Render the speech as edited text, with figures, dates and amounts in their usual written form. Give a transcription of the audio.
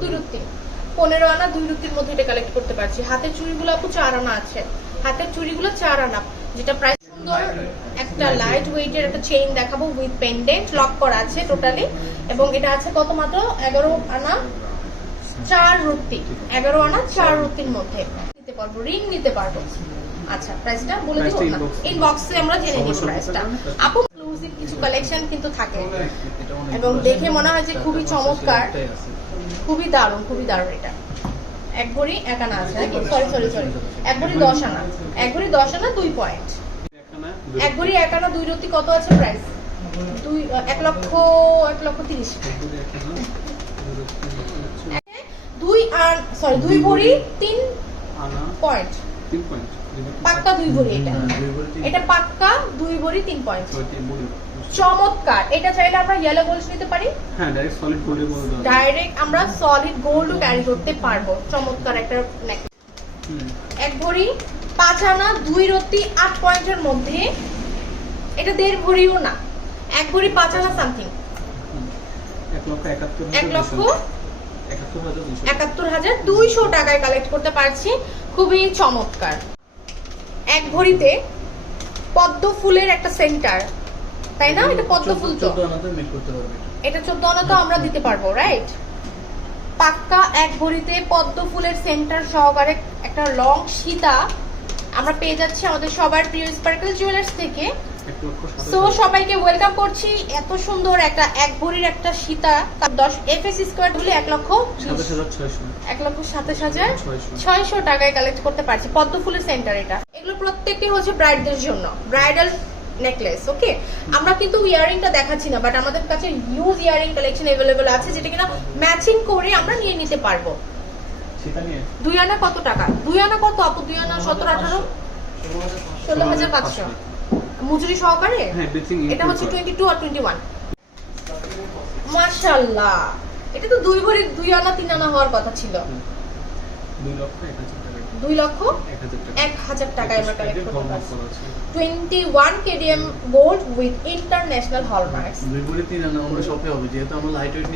2 রুটি 15 আনা 2 রুটির মধ্যে এটা কালেক্ট করতে পারছি। হাতের চুড়িগুলো আপু 4 আনা আছে, হাতের চুড়িগুলো 4 আনা, যেটা প্রাইস সুন্দর একটা লাইট ওয়েটের একটা চেইন দেখাবো উইথ পেন্ডেন্ট, লক করা আছে টোটালি। এবং এটা আছে কত মাত্র 11 আনা 4 রুটি, 11 আনা 4 রুটির মধ্যে নিতে পারবো, রিং নিতে পারবো। আচ্ছা প্রাইসটা বলে দিব না, ইনবক্সে আমরা জেনে নিব প্রাইসটা। আপু এক্সক্লুসিভ কিছু কালেকশন কিন্তু থাকে এবং দেখে মনে হয় যে খুবই চমৎকার, খুবই দারুণ, খুবই দারুণ। এটা 1 ভরি 1 আনা আছে নাকি? সরি 1 ভরি 10 আনা, 1 ভরি 10 আনা 2 পয়েন্ট। 1 ভরি 1 আনা 2 রুটি কত আছে প্রাইস? 1 লক্ষ 30। 2 ভরি 3 পয়েন্ট, পাক্কা 2 ভরি। এটা পাক্কা 2 ভরি 3 পয়েন্ট, চমৎকার। এটা চাইলে আমরা ইয়েলো গোল্ড নিতে পারি, হ্যাঁ ডাইরেক্ট সলিড গোল্ডে বলে দাও, ডাইরেক্ট আমরা সলিড গোল্ডও ক্যারি করতে পারবো। চমৎকার একটা নেকলেস। 1 ভরি 5 আনা 2 রুটি 8 পয়েন্টের মধ্যে, এটা 1.5 ভরিও না, 1 ভরি 5 আনা সামথিং, 1,71,200 টাকায় কালেক্ট করতে পারছি। খুবই চমৎকার। 1 ভরিতে পদ্ম ফুলের একটা সেন্টার, তাই না? এটা পদ্ম ফুল, তো 14 আনাতে মেক করতে পারবে এটা 14 আনা তো আমরা দিতে পারবো, রাইট? পাক্কা 1 ভরিতে পদ্ম ফুলের সেন্টার সহকারে একটা লং সীতা আমরা পেয়ে যাচ্ছি আমাদের সবার প্রিয় স্পার্কেল জুয়েলার্স থেকে। সো সবাইকে ওয়েলকাম করছি। এত সুন্দর একটা 1 ভরির একটা সীতা 10 এফএস স্কয়ার হলে 1,27,600 টাকায় কালেক্ট করতে পারছি পদ্ম ফুলের সেন্টার। এটা এগুলো প্রত্যেকটি হচ্ছে ব্রাইডদের জন্য, ব্রাইডাল নেকলেস। ওকে, আমরা কিন্তু ইয়ারিংটা দেখাচ্ছি না, বাট আমাদের কাছে হিউজ ইয়ারিং কালেকশন अवेलेबल আছে, যেটা কিনা ম্যাচিং করে আমরা নিয়ে নিতে পারবো। 2 আনা কত টাকা? 2 আনা কত আপু? 2 আনা 17-18 16,500 মজুরি সহকারে। এটা হচ্ছে 22 আর 21। মাশাআল্লাহ, এটা তো 2 ভরি 2 আনা 3 আনা হওয়ার কথা ছিল। 2,01,000 টাকায় আমরা কালেক্ট করতে পারছি। 21 KDM gold with international hallmarks. 2 ভরি 3 আনা আমরা শপে হবে, যেহেতু আমরা লাইট ওয়েট